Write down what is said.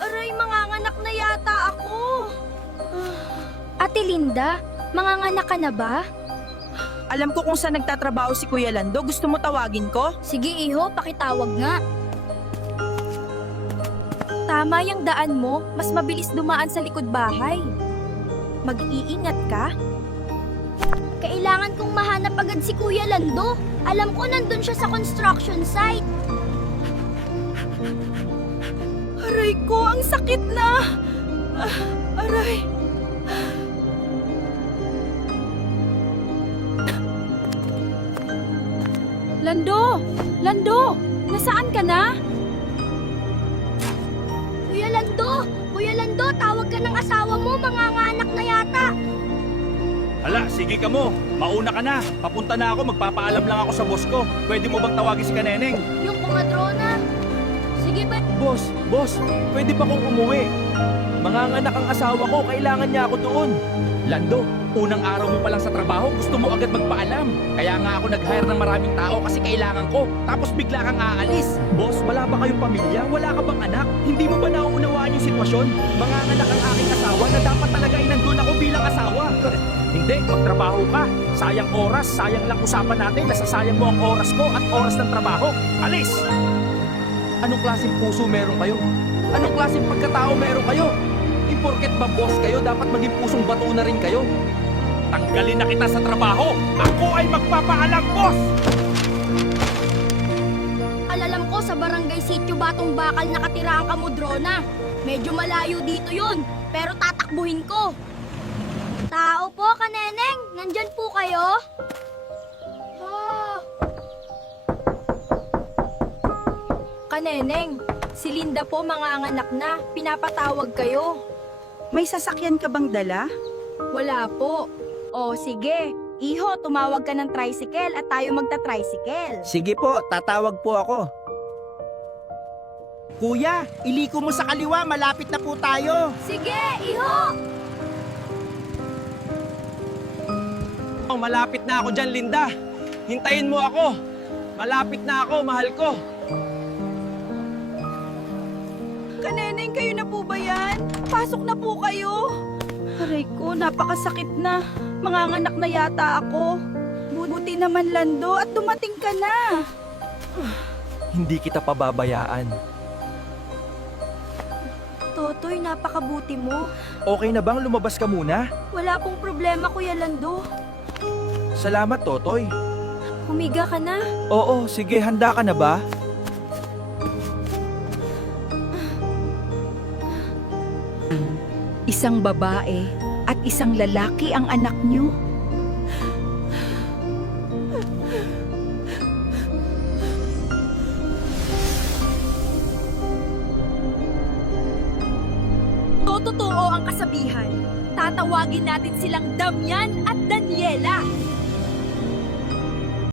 Aray, manganganak na yata ako. Ate Linda, manganganak ka na ba? Alam ko kung saan nagtatrabaho si Kuya Lando. Gusto mo tawagin ko? Sige iho, pakitawag nga. Tama yung daan mo, mas mabilis dumaan sa likod bahay. Mag-iingat ka. Kailangan kong mahanap agad si Kuya Lando. Alam ko nandun siya sa construction site. Aray ko, ang sakit na! Aray! Lando! Lando! Nasaan ka na? Kuya Lando! Kuya Lando, tawag ka ng asawa mo, manganganak na yata. Hala, sige ka mo. Mauna ka na. Papunta na ako, magpapaalam lang ako sa boss ko. Pwede mo bang tawagin si Kaneneng? Yung kumadrona. Sige ba? Boss, pwede ba kong umuwi? Manganganak ang asawa ko, kailangan niya ako doon. Lando, unang araw mo pa lang sa trabaho, gusto mo agad magpaalam. Kaya nga ako nag-hire ng maraming tao kasi kailangan ko. Tapos bigla kang aalis. Boss, wala ba kayong pamilya? Wala ka bang anak? Hindi mo ba nauunawaan yung sitwasyon? Manganganak ang aking asawa na dapat talaga ay nandun ako bilang asawa. Hindi, magtrabaho ka. Sayang oras, sayang lang usapan natin. Nasasayang mo ang oras ko at oras ng trabaho. Alis! Anong klaseng puso meron kayo? Anong klaseng pagkatao meron kayo? Porket ba boss kayo, dapat maging pusong bato na rin kayo. Tanggalin na kita sa trabaho. Ako ay magpapaalam, boss! Alalam ko sa barangay Sitio Batong Bakal nakatira ang kamudrona. Medyo malayo dito yun, pero tatakbuhin ko. Tao po, Kaneneng. Nandyan po kayo? Kaneneng, si Linda po manganganak na. Pinapatawag kayo. May sasakyan ka bang dala? Wala po. O sige, Iho, tumawag ka ng tricycle at tayo magta-tricycle. Sige po, tatawag po ako. Kuya, iliko mo sa kaliwa, malapit na po tayo. Sige, Iho! Oh, malapit na ako dyan, Linda. Hintayin mo ako. Malapit na ako, mahal ko. Kaneneng, kayo na po ba yan? Pasok na po kayo. Aray ko, napakasakit na. Manganganak na yata ako. Buti naman, Lando, at dumating ka na. Hindi kita pababayaan. Totoy, napakabuti mo. Okay na bang lumabas ka muna? Wala pong problema, Kuya Lando. Salamat, Totoy. Humiga ka na. Oo, sige, handa ka na ba? Isang babae at isang lalaki ang anak niyo. Totoo ang kasabihan. Tatawagin natin silang Damian at Daniela.